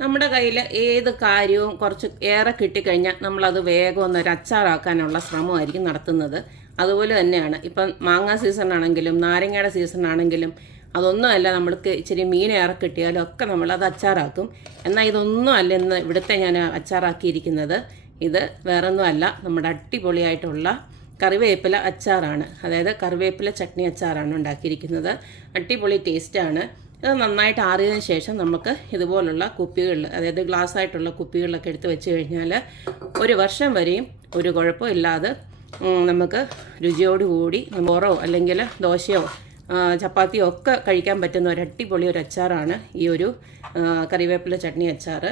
നമ്മുടെ കയ്യിൽ ഏത് കാര്യവും കുറച്ച് ഏറെ കിട്ടിക്കഴിഞ്ഞാൽ നമ്മളത് വേഗം ഒന്ന് ഒരു അച്ചാറാക്കാനുള്ള ശ്രമമായിരിക്കും നടത്തുന്നത്. അതുപോലെ തന്നെയാണ്. ഇപ്പം മാങ്ങ സീസൺ ആണെങ്കിലും നാരങ്ങയുടെ സീസൺ ആണെങ്കിലും അതൊന്നുമല്ല നമ്മൾക്ക് ഇച്ചിരി മീൻ ഏറെ കിട്ടിയാലും ഒക്കെ നമ്മളത് അച്ചാറാക്കും. എന്നാൽ ഇതൊന്നും അല്ല ഇന്ന് ഇവിടുത്തെ ഞാൻ അച്ചാറാക്കിയിരിക്കുന്നത്. ഇത് വേറൊന്നുമല്ല നമ്മുടെ അടിപൊളിയായിട്ടുള്ള കറിവേപ്പില അച്ചാറാണ്. അതായത് കറിവേപ്പില ചട്നി അച്ചാറാണ് ഉണ്ടാക്കിയിരിക്കുന്നത്. അടിപൊളി ടേസ്റ്റാണ് ഇത് നന്നായിട്ട് ആറിയതിന് ശേഷം നമുക്ക് ഇതുപോലുള്ള കുപ്പികളിൽ അതായത് ഗ്ലാസ് ആയിട്ടുള്ള കുപ്പികളൊക്കെ എടുത്ത് വെച്ച് കഴിഞ്ഞാൽ ഒരു വർഷം വരെയും ഒരു കുഴപ്പമില്ലാതെ നമുക്ക് രുചിയോടുകൂടി മോറോ അല്ലെങ്കിൽ ദോശയോ ചപ്പാത്തിയോ ഒക്കെ കഴിക്കാൻ പറ്റുന്ന ഒരു അടിപൊളി ഒരു അച്ചാറാണ് ഈ ഒരു കറിവേപ്പില ചട്നി അച്ചാർ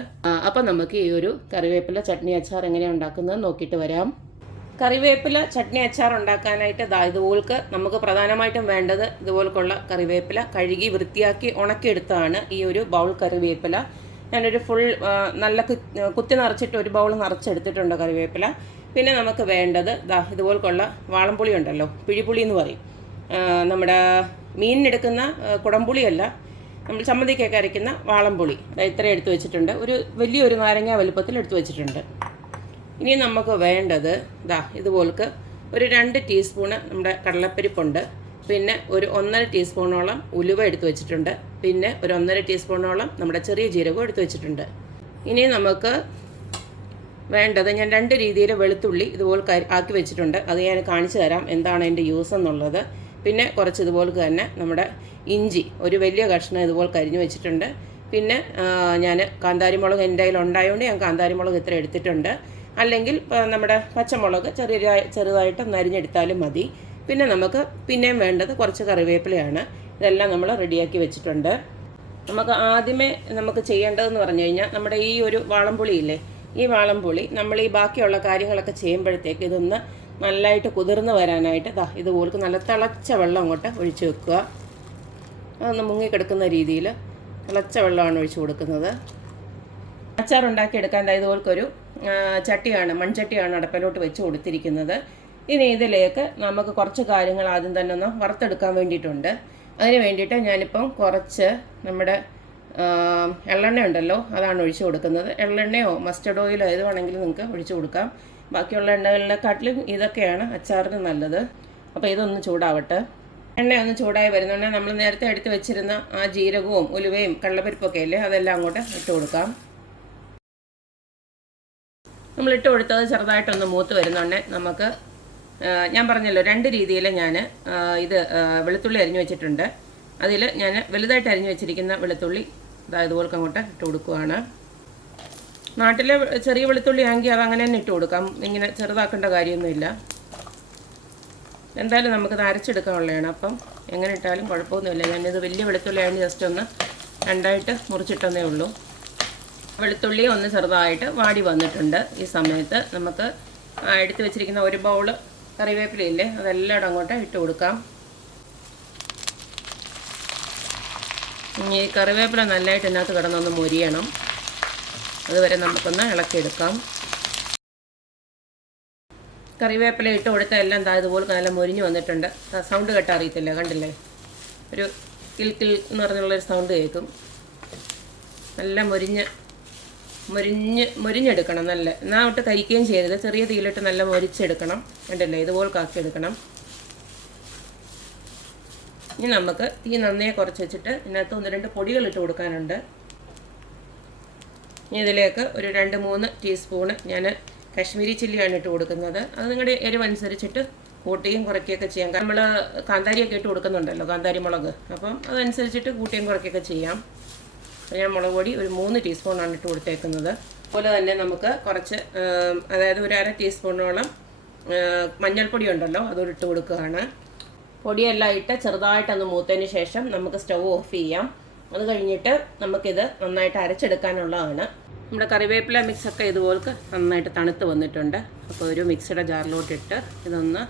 അപ്പം നമുക്ക് ഈ ഒരു കറിവേപ്പില ചട്നി അച്ചാർ എങ്ങനെയാണ് ഉണ്ടാക്കുന്നത് നോക്കിയിട്ട് വരാം. കറിവേപ്പില ചട്നി അച്ചാർ ഉണ്ടാക്കാനായിട്ട് ദാ ഇതുപോൾക്ക് നമുക്ക് പ്രധാനമായിട്ടും വേണ്ടത് ഇതുപോൽക്കുള്ള കറിവേപ്പില കഴുകി വൃത്തിയാക്കി ഉണക്കിയെടുത്താണ് ഈ ഒരു ബൗൾ കറിവേപ്പില. ഞാനൊരു ഫുൾ നല്ല കുത്തി നിറച്ചിട്ട് ഒരു ബൗൾ നിറച്ചെടുത്തിട്ടുണ്ട് കറിവേപ്പില. പിന്നെ നമുക്ക് വേണ്ടത് ദാ ഇതുപോൽക്കുള്ള വാളംപുളി ഉണ്ടല്ലോ പിഴിപുളി എന്ന് പറയും. നമ്മുടെ മീനിനെടുക്കുന്ന കുടംപുളിയല്ല നമ്മൾ ചമ്മന്തിക്കൊക്കെ അരയ്ക്കുന്ന വാളംപുളി. ഇത്രയും എടുത്തു വെച്ചിട്ടുണ്ട്. ഒരു വലിയൊരു നാരങ്ങ വലുപ്പത്തിൽ എടുത്തു വെച്ചിട്ടുണ്ട്. ഇനി നമുക്ക് വേണ്ടത് ഇതാ ഇതുപോലെക്ക് ഒരു രണ്ട് ടീസ്പൂണ് നമ്മുടെ കടലപ്പരിപ്പുണ്ട്. പിന്നെ ഒരു ഒന്നര ടീസ്പൂണോളം ഉലുവ എടുത്തു വെച്ചിട്ടുണ്ട്. പിന്നെ ഒരു ഒന്നര ടീസ്പൂണോളം നമ്മുടെ ചെറിയ ജീരകം എടുത്തു വെച്ചിട്ടുണ്ട്. ഇനി നമുക്ക് വേണ്ടത് ഞാൻ രണ്ട് രീതിയിൽ വെളുത്തുള്ളി ഇതുപോലെ ആക്കി വെച്ചിട്ടുണ്ട്. അത് ഞാൻ കാണിച്ചു തരാം എന്താണ് അതിന്റെ യൂസ് എന്നുള്ളത്. പിന്നെ കുറച്ച് ഇതുപോലെ തന്നെ നമ്മുടെ ഇഞ്ചി ഒരു വലിയ കഷ്ണം ഇതുപോലെ കരിഞ്ഞു വെച്ചിട്ടുണ്ട്. പിന്നെ ഞാൻ കാന്താരിമുളക് എന്റെ കയ്യിൽ ഉണ്ടായതുകൊണ്ട് ഞാൻ കാന്താരിമുളക് ഇത്ര എടുത്തിട്ടുണ്ട്. അല്ലെങ്കിൽ നമ്മുടെ പച്ചമുളക് ചെറിയ ചെറുതായിട്ട് നരിഞ്ഞെടുത്താലും മതി. പിന്നെ നമുക്ക് പിന്നെയും വേണ്ടത് കുറച്ച് കറിവേപ്പിലയാണ്. ഇതെല്ലാം നമ്മൾ റെഡിയാക്കി വെച്ചിട്ടുണ്ട്. നമുക്ക് ആദ്യമേ നമുക്ക് ചെയ്യേണ്ടതെന്ന് പറഞ്ഞു കഴിഞ്ഞാൽ നമ്മുടെ ഈ ഒരു വാളംപുളിയില്ലേ ഈ വാളംപുളി നമ്മൾ ഈ ബാക്കിയുള്ള കാര്യങ്ങളൊക്കെ ചെയ്യുമ്പോഴത്തേക്ക് ഇതൊന്ന് നല്ലതായിട്ട് കുതിർന്ന് വരാനായിട്ട് ദാ ഇതുപോലെ നല്ല തിളച്ച വെള്ളം അങ്ങോട്ട് ഒഴിച്ച് വെക്കുക. അതൊന്ന് മുങ്ങിക്കിടക്കുന്ന രീതിയിൽ തിളച്ച വെള്ളമാണ് ഒഴിച്ച് കൊടുക്കുന്നത്. ഇതുപോൽക്കൊരു ആ, ചട്ടിയാണ് മൺചട്ടിയാണ് അടപ്പിലോട്ട് വെച്ച് കൊടുത്തിരിക്കുന്നത്. ഇനി ഇതിലേക്ക് നമുക്ക് കുറച്ച് കാര്യങ്ങൾ ആദ്യം തന്നെ ഒന്ന് വറുത്തെടുക്കാൻ വേണ്ടിയിട്ടുണ്ട്. അതിന് വേണ്ടിയിട്ട് ഞാനിപ്പം കുറച്ച് നമ്മുടെ എള്ളെണ്ണ ഉണ്ടല്ലോ അതാണ് ഒഴിച്ചു കൊടുക്കുന്നത്. എള്ളെണ്ണയോ മസ്റ്റർഡ് ഓയിലോ ഏത് വേണമെങ്കിലും നിങ്ങൾക്ക് ഒഴിച്ചു കൊടുക്കാം. ബാക്കിയുള്ള എണ്ണകളിലെക്കാട്ടിലും ഇതൊക്കെയാണ് അച്ചാറിന് നല്ലത്. അപ്പോൾ ഇതൊന്ന് ചൂടാവട്ടെ. എണ്ണ ഒന്ന് ചൂടായി വരുന്നുണ്ടെങ്കിൽ നമ്മൾ നേരത്തെ എടുത്ത് വെച്ചിരുന്ന ആ ജീരകവും ഉലുവയും കള്ളപ്പരിപ്പൊക്കെ അല്ലേ അതെല്ലാം അങ്ങോട്ട് ഇട്ട് കൊടുക്കാം. നമ്മൾ ഇട്ട് കൊടുത്തത് ചെറുതായിട്ടൊന്ന് മൂത്ത് വരുന്നുണ്ട് നമുക്ക് ഞാൻ പറഞ്ഞല്ലോ രണ്ട് രീതിയിൽ ഞാൻ ഇത് വെളുത്തുള്ളി അരിഞ്ഞു വെച്ചിട്ടുണ്ട്. അതിൽ ഞാൻ വലുതായിട്ട് അരിഞ്ഞു വെച്ചിരിക്കുന്ന വെളുത്തുള്ളി അതായത് ഇതുപോലെ അങ്ങോട്ട് ഇട്ട് കൊടുക്കുകയാണ് നാട്ടിലെ ചെറിയ വെളുത്തുള്ളി ആണെങ്കിൽ അത് അങ്ങനെ തന്നെ ഇട്ട് കൊടുക്കാം. ഇങ്ങനെ ചെറുതാക്കേണ്ട കാര്യമൊന്നുമില്ല. എന്തായാലും നമുക്കിത് അരച്ചെടുക്കാനുള്ളതാണ്. അപ്പം എങ്ങനെ ഇട്ടാലും കുഴപ്പമൊന്നുമില്ല. ഞാനിത് വലിയ വെളുത്തുള്ളി ആണെങ്കിൽ ജസ്റ്റ് ഒന്ന് രണ്ടായിട്ട് മുറിച്ചിട്ടെന്നേ ഉള്ളൂ. വെളുത്തുള്ളി ഒന്ന് ചെറുതായിട്ട് വാടി വന്നിട്ടുണ്ട്. ഈ സമയത്ത് നമുക്ക് എടുത്തു വെച്ചിരിക്കുന്ന ഒരു ബൗൾ കറിവേപ്പിലയില്ലേ അതെല്ലാം അങ്ങോട്ട് ഇട്ട് കൊടുക്കാം. ഈ കറിവേപ്പില നല്ലതായിട്ട് ഇതിനകത്ത് കിടന്നൊന്ന് മുരിയണം. അതുവരെ നമുക്കൊന്ന് ഇളക്കിയെടുക്കാം. കറിവേപ്പില ഇട്ട് കൊടുത്ത എല്ലാം ദാ ഇതുപോലെ നല്ല മൊരിഞ്ഞ് വന്നിട്ടുണ്ട്. സൗണ്ട് കേട്ട അറിയത്തില്ല കണ്ടില്ലേ? ഒരു കിൽ കിൽ എന്ന് പറഞ്ഞുള്ളൊരു സൗണ്ട് കേൾക്കും. നല്ല മൊരിഞ്ഞ് മൊരിഞ്ഞ് മൊരിഞ്ഞെടുക്കണം നല്ല. എന്നാൽ ഒട്ട് കരിക്കുകയും ചെയ്യരുത്. ചെറിയ തീയിലിട്ട് നല്ല മൊരിച്ചെടുക്കണം. കണ്ടില്ലേ? ഇതുപോലെ കാക്കിയെടുക്കണം. ഇനി നമുക്ക് തീ നന്നേ കുറച്ച് വെച്ചിട്ട് ഇതിനകത്ത് ഒന്ന് രണ്ട് പൊടികൾ ഇട്ട് കൊടുക്കാനുണ്ട്. ഇനി ഇതിലേക്ക് ഒരു രണ്ട് മൂന്ന് ടീസ്പൂണ് ഞാൻ കശ്മീരി ചില്ലിയാണ് ഇട്ട് കൊടുക്കുന്നത്. അത് നിങ്ങളുടെ എരിവനുസരിച്ചിട്ട് കൂട്ടുകയും കുറയ്ക്കുകയൊക്കെ ചെയ്യാം. നമ്മൾ കാന്താരിയൊക്കെ ഇട്ട് കൊടുക്കുന്നുണ്ടല്ലോ കാന്താരി മുളക് അപ്പം അതനുസരിച്ചിട്ട് കൂട്ടുകയും കുറയ്ക്കുകയൊക്കെ ചെയ്യാം. ഞാൻ മുളക് പൊടി ഒരു മൂന്ന് ടീസ്പൂണാണ് ഇട്ട് കൊടുത്തേക്കുന്നത്. അതുപോലെ തന്നെ നമുക്ക് കുറച്ച് അതായത് ഒരു അര ടീസ്പൂണോളം മഞ്ഞൾപ്പൊടി ഉണ്ടല്ലോ അതുകൂടി ഇട്ട് കൊടുക്കുകയാണ്. പൊടിയെല്ലാം ഇട്ട് ചെറുതായിട്ടൊന്ന് മൂത്തതിന് ശേഷം നമുക്ക് സ്റ്റൗ ഓഫ് ചെയ്യാം. അത് കഴിഞ്ഞിട്ട് നമുക്കിത് നന്നായിട്ട് അരച്ചെടുക്കാനുള്ളതാണ്. നമ്മുടെ കറിവേപ്പില മിക്സൊക്കെ ഇതുപോലെ നന്നായിട്ട് തണുത്ത് വന്നിട്ടുണ്ട്. അപ്പോൾ ഒരു മിക്സിയുടെ ജാറിലോട്ടിട്ട് ഇതൊന്ന്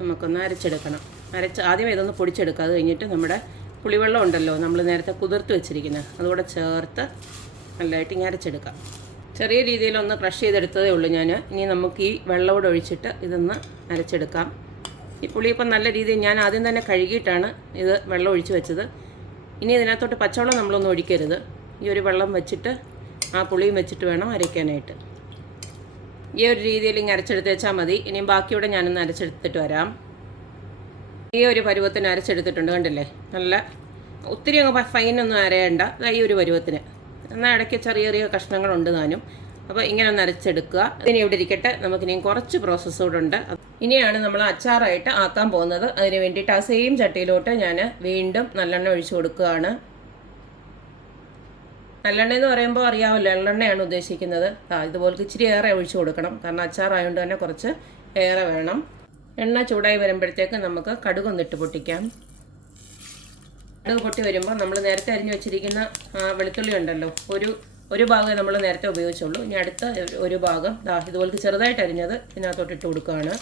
നമുക്കൊന്ന് അരച്ചെടുക്കണം. അരച്ച് ആദ്യം ഇതൊന്ന് പൊടിച്ചെടുക്കുക. അത് കഴിഞ്ഞിട്ട് നമ്മുടെ പുളിവെള്ളം ഉണ്ടല്ലോ നമ്മൾ നേരത്തെ കുതിർത്ത് വെച്ചിരിക്കുന്നത് അതുകൂടെ ചേർത്ത് നല്ലതായിട്ട് ഇങ്ങനെ അരച്ചെടുക്കാം. ചെറിയ രീതിയിലൊന്ന് ക്രഷ് ചെയ്തെടുത്തതേ ഉള്ളൂ ഞാൻ ഇനി നമുക്ക് ഈ വെള്ളം കൂടെ ഒഴിച്ചിട്ട് ഇതൊന്ന് അരച്ചെടുക്കാം. ഈ പുളി ഇപ്പം നല്ല രീതിയിൽ ഞാൻ ആദ്യം തന്നെ കഴുകിയിട്ടാണ് ഇത് വെള്ളം ഒഴിച്ച് വെച്ചത്. ഇനി ഇതിനകത്തോട്ട് പച്ചവെള്ളം നമ്മളൊന്നും ഒഴിക്കരുത്. ഈ ഒരു വെള്ളം വെച്ചിട്ട് ആ പുളിയും വെച്ചിട്ട് വേണം അരയ്ക്കാനായിട്ട്. ഈ ഒരു രീതിയിൽ ഇങ്ങനെ അരച്ചെടുത്ത് വെച്ചാൽ മതി. ഇനിയും ബാക്കിയൂടെ ഞാനൊന്ന് അരച്ചെടുത്തിട്ട് വരാം. ഈ ഒരു പരുവത്തിന് അരച്ചെടുത്തിട്ടുണ്ട് കണ്ടില്ലേ? നല്ല ഒത്തിരി അങ്ങ് ഫൈനൊന്നും അരയണ്ട. ഈ ഒരു പരുവത്തിന്. എന്നാൽ ഇടയ്ക്ക് ചെറിയ ചെറിയ കഷ്ണങ്ങളുണ്ട് താനും. അപ്പോൾ ഇങ്ങനെ ഒന്ന് അരച്ചെടുക്കുക. ഇനി ഇവിടെ ഇരിക്കട്ടെ. നമുക്കിനിയും കുറച്ച് പ്രോസസ്സ് കൂടെ ഉണ്ട്. ഇനിയാണ് നമ്മൾ അച്ചാറായിട്ട് ആക്കാൻ പോകുന്നത്. അതിന് വേണ്ടിയിട്ട് ആ സെയിം ചട്ടിയിലോട്ട് ഞാൻ വീണ്ടും നല്ലെണ്ണ ഒഴിച്ചു കൊടുക്കുകയാണ്. നല്ലെണ്ണ എന്ന് പറയുമ്പോൾ അറിയാമല്ലോ എള്ളെണ്ണയാണ് ഉദ്ദേശിക്കുന്നത്. ഇതുപോലെ ഇച്ചിരി ഏറെ ഒഴിച്ചു കൊടുക്കണം. കാരണം അച്ചാറായതുകൊണ്ട് തന്നെ കുറച്ച് ഏറെ വേണം. എണ്ണ ചൂടായി വരുമ്പോഴത്തേക്ക് നമുക്ക് കടുകൊന്നിട്ട് പൊട്ടിക്കാം. കടുക് പൊട്ടി വരുമ്പോൾ നമ്മൾ നേരത്തെ അരിഞ്ഞു വെച്ചിരിക്കുന്ന വെളുത്തുള്ളി ഉണ്ടല്ലോ ഒരു ഒരു ഭാഗം നമ്മൾ നേരത്തെ ഉപയോഗിച്ചുള്ളൂ. ഇനി അടുത്ത ഒരു ഭാഗം ദാ ഇതുപോലെ ചെറുതായിട്ട് അരിഞ്ഞത് ഇതിനകത്തോട്ട് ഇട്ട് കൊടുക്കുകയാണ്.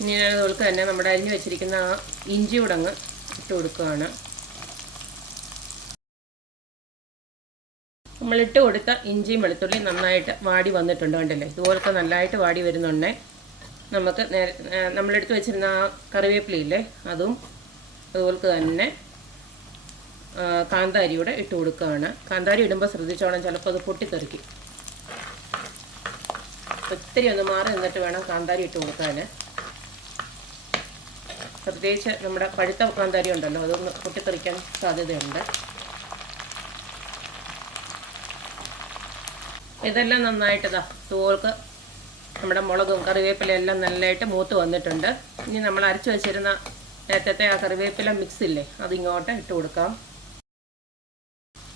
ഇനി അതുപോലെ തന്നെ നമ്മുടെ അരിഞ്ഞു വെച്ചിരിക്കുന്ന ആ ഇഞ്ചി ഉടങ്ങ് ഇട്ട് കൊടുക്കുകയാണ്. നമ്മളിട്ട് കൊടുത്ത ഇഞ്ചിയും വെളുത്തുള്ളി നന്നായിട്ട് വാടി വന്നിട്ടുണ്ട് കണ്ടല്ലേ? ഇതുപോലത്തെ നല്ലതായിട്ട് വാടി വരുന്നുണ്ടേ. നമുക്ക് നേരെ നമ്മളെടുത്ത് വെച്ചിരുന്ന ആ കറിവേപ്പിലയില്ലേ അതും അതുപോലെ തന്നെ കാന്താരിയുടെ ഇട്ട് കൊടുക്കുകയാണ്. കാന്താരി ഇടുമ്പോൾ ശ്രദ്ധിച്ചോണം ചിലപ്പോൾ അത് പൊട്ടിത്തെറിക്കും. ഒത്തിരി ഒന്ന് മാറി നിന്നിട്ട് വേണം കാന്താരി ഇട്ട് കൊടുക്കാൻ പ്രത്യേകിച്ച് നമ്മുടെ പഴുത്ത കാന്താരി ഉണ്ടല്ലോ അതൊന്ന് പൊട്ടിത്തെറിക്കാൻ സാധ്യതയുണ്ട്. ഇതെല്ലാം നന്നായിട്ട് ഇതാ തോൾക്ക് നമ്മുടെ മുളകും കറിവേപ്പില എല്ലാം നല്ലതായിട്ട് മൂത്ത് വന്നിട്ടുണ്ട്. ഇനി നമ്മൾ അരച്ച് വെച്ചിരുന്ന നേരത്തെ ആ കറിവേപ്പില മിക്സ് ഇല്ലേ അതിങ്ങോട്ട് ഇട്ട് കൊടുക്കാം.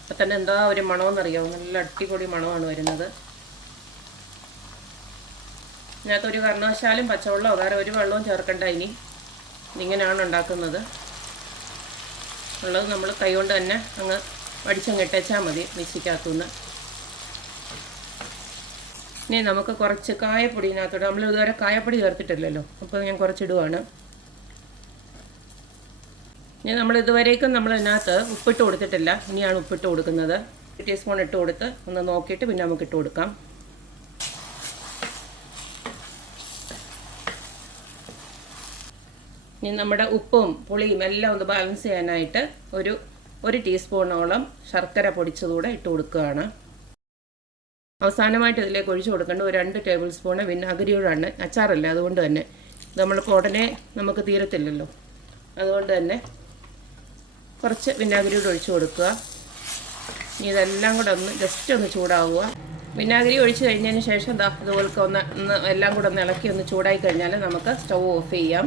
അപ്പം തന്നെ എന്താ ഒരു മണമെന്നറിയാമോ നല്ല അടിപൊളി മണമാണ് വരുന്നത്. ഇതിനകത്ത് ഒരു കാരണവശാലും പച്ചവെള്ളമോ? വേറെ ഒരു വെള്ളവും ചേർക്കണ്ട ഇനി. ഇങ്ങനെയാണ് ഉണ്ടാക്കുന്നത്. ഉള്ളത് നമ്മൾ കൈ കൊണ്ട് തന്നെ അങ്ങ് വടിച്ചങ്ങ് ഇട്ടേച്ചാൽ മതി മിക്സിക്കകത്തുനിന്ന്. ഇനി നമുക്ക് കുറച്ച് കായപ്പൊടി നമ്മൾ ഇതുവരെ കായപ്പൊടി ചേർത്തിട്ടില്ലല്ലോ. അപ്പോൾ ഞാൻ കുറച്ചിടുവാണ്. ഇനി നമ്മൾ ഇതുവരേക്കും നമ്മൾ ഇതിനകത്ത് ഉപ്പിട്ട് കൊടുത്തിട്ടില്ല. ഇനിയാണ് ഉപ്പിട്ട് കൊടുക്കുന്നത്. ഒരു ടീസ്പൂൺ ഇട്ട് കൊടുത്ത് ഒന്ന് നോക്കിയിട്ട് പിന്നെ നമുക്ക് ഇട്ട് കൊടുക്കാം. ഇനി നമ്മുടെ ഉപ്പും പുളിയും എല്ലാം ഒന്ന് ബാലൻസ് ചെയ്യാനായിട്ട് ഒരു ഒരു ടീസ്പൂണോളം ശർക്കര പൊടിച്ചതുകൂടെ ഇട്ട് കൊടുക്കുകയാണ്. അവസാനമായിട്ട് ഇതിലേക്ക് ഒഴിച്ചു കൊടുക്കേണ്ട ഒരു രണ്ട് ടേബിൾ സ്പൂണ് വിനാഗിരിയോടാണ് അച്ചാറല്ല അതുകൊണ്ട് തന്നെ. നമ്മൾ ഉടനെ നമുക്ക് തീരത്തില്ലല്ലോ. അതുകൊണ്ട് തന്നെ കുറച്ച് വിനാഗിരിയോട് ഒഴിച്ചു കൊടുക്കുക. ഇനി ഇതെല്ലാം കൂടെ ഒന്ന് ജസ്റ്റ് ഒന്ന് ചൂടാവുക. വിനാഗിരി ഒഴിച്ച് കഴിഞ്ഞതിന് ശേഷം ഇതുപോലൊക്കെ ഒന്ന് ഒന്ന് എല്ലാം കൂടെ ഒന്ന് ഇളക്കി ഒന്ന് ചൂടായി കഴിഞ്ഞാൽ നമുക്ക് സ്റ്റൗ ഓഫ് ചെയ്യാം.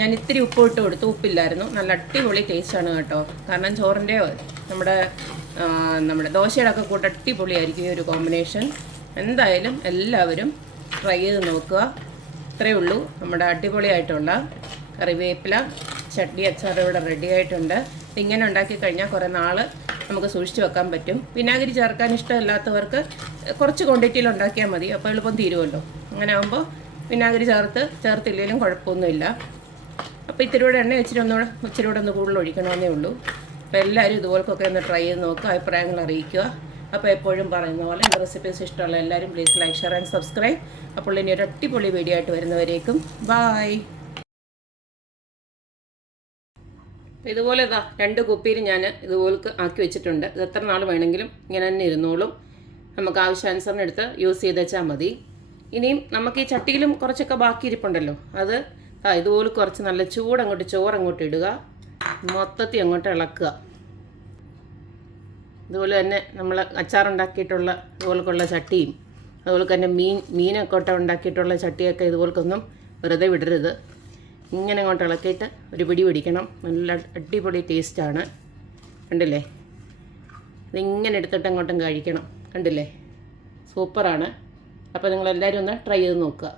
ഞാൻ ഇത്തിരി ഉപ്പ് ഇട്ട് കൊടുത്തു. ഉപ്പില്ലായിരുന്നു. നല്ല അടിപൊളി ടേസ്റ്റാണ് കേട്ടോ. കാരണം ചോറിന്റെയോ നമ്മുടെ നമ്മുടെ ദോശയുടെ ഒക്കെ കൂട്ട് അടിപൊളിയായിരിക്കും ഈ ഒരു കോമ്പിനേഷൻ എന്തായാലും എല്ലാവരും ട്രൈ ചെയ്ത് നോക്കുക. ഇത്രയേ ഉള്ളൂ. നമ്മുടെ അടിപൊളിയായിട്ടുള്ള കറിവേപ്പില ചട്നി അച്ചാർ ഇവിടെ റെഡി ആയിട്ടുണ്ട്. ഇങ്ങനെ ഉണ്ടാക്കി കഴിഞ്ഞാൽ കുറേ നാൾ നമുക്ക് സൂക്ഷിച്ച് വെക്കാൻ പറ്റും. വിനാഗിരി ചേർക്കാൻ ഇഷ്ടമില്ലാത്തവർക്ക് കുറച്ച് ക്വാണ്ടിറ്റിയിൽ ഉണ്ടാക്കിയാൽ മതി. അപ്പോൾ എളുപ്പം തീരുമല്ലോ. അങ്ങനെ ആകുമ്പോൾ വിനാഗിരി ചേർത്ത് ചേർത്തില്ലെങ്കിലും കുഴപ്പമൊന്നുമില്ല. അപ്പോൾ ഇത്തിരി കൂടെ എണ്ണ ഇച്ചിരി ഒന്നുകൂടെ ഇച്ചിരി കൂടെ ഒന്ന് കൂടുതൽ ഒഴിക്കണമെന്നേ ഉള്ളൂ. അപ്പോൾ എല്ലാവരും ഇതുപോലൊക്കെ ഒന്ന് ട്രൈ ചെയ്ത് നോക്കുക അഭിപ്രായങ്ങൾ അറിയിക്കുക. അപ്പോൾ എപ്പോഴും പറയുന്ന പോലെ എന്റെ റെസിപ്പീസ് ഇഷ്ടമുള്ള എല്ലാവരും please like share and subscribe അപ്പോൾ ഇനി ഒരു അടിപൊളി വീഡിയോ ആയിട്ട് വരുന്നവരേക്കും. ബായ് ഇതുപോലെ ഇതാ രണ്ട് കുപ്പിയിൽ ഞാൻ ഇതുപോലെ ആക്കി വെച്ചിട്ടുണ്ട്. ഇത് എത്ര നാൾ വേണമെങ്കിലും ഇങ്ങനെ തന്നെ ഇരുന്നോളും. നമുക്ക് ആവശ്യാനുസരണം എടുത്ത് യൂസ് ചെയ്ത് വെച്ചാൽ മതി. ഇനിയും നമുക്ക് ഈ ചട്ടിയിലും കുറച്ചൊക്കെ ബാക്കി ഇരിപ്പുണ്ടല്ലോ. അത് ആ ഇതുപോലെ കുറച്ച് നല്ല ചൂടങ്ങോട്ട് ചോറ് അങ്ങോട്ട് ഇടുക. മൊത്തത്തിൽ അങ്ങോട്ട് ഇളക്കുക. അതുപോലെ തന്നെ നമ്മൾ അച്ചാറുണ്ടാക്കിയിട്ടുള്ള ഇതുപോലെക്കുള്ള ചട്ടിയും അതുപോലെ തന്നെ മീൻ മീനൊക്കെ ഉണ്ടാക്കിയിട്ടുള്ള ചട്ടിയൊക്കെ ഇതുപോലൊക്കൊന്നും വെറുതെ വിടരുത്. ഇങ്ങനെ അങ്ങോട്ട് ഇളക്കിയിട്ട് ഒരു പിടി പിടിക്കണം. നല്ല അടിപൊളി ടേസ്റ്റാണ്. കണ്ടില്ലേ? ഇതിങ്ങനെ എടുത്തിട്ട് അങ്ങോട്ടും കഴിക്കണം. കണ്ടില്ലേ? സൂപ്പറാണ്. അപ്പോൾ നിങ്ങളെല്ലാവരും ഒന്ന് ട്രൈ ചെയ്ത് നോക്കുക.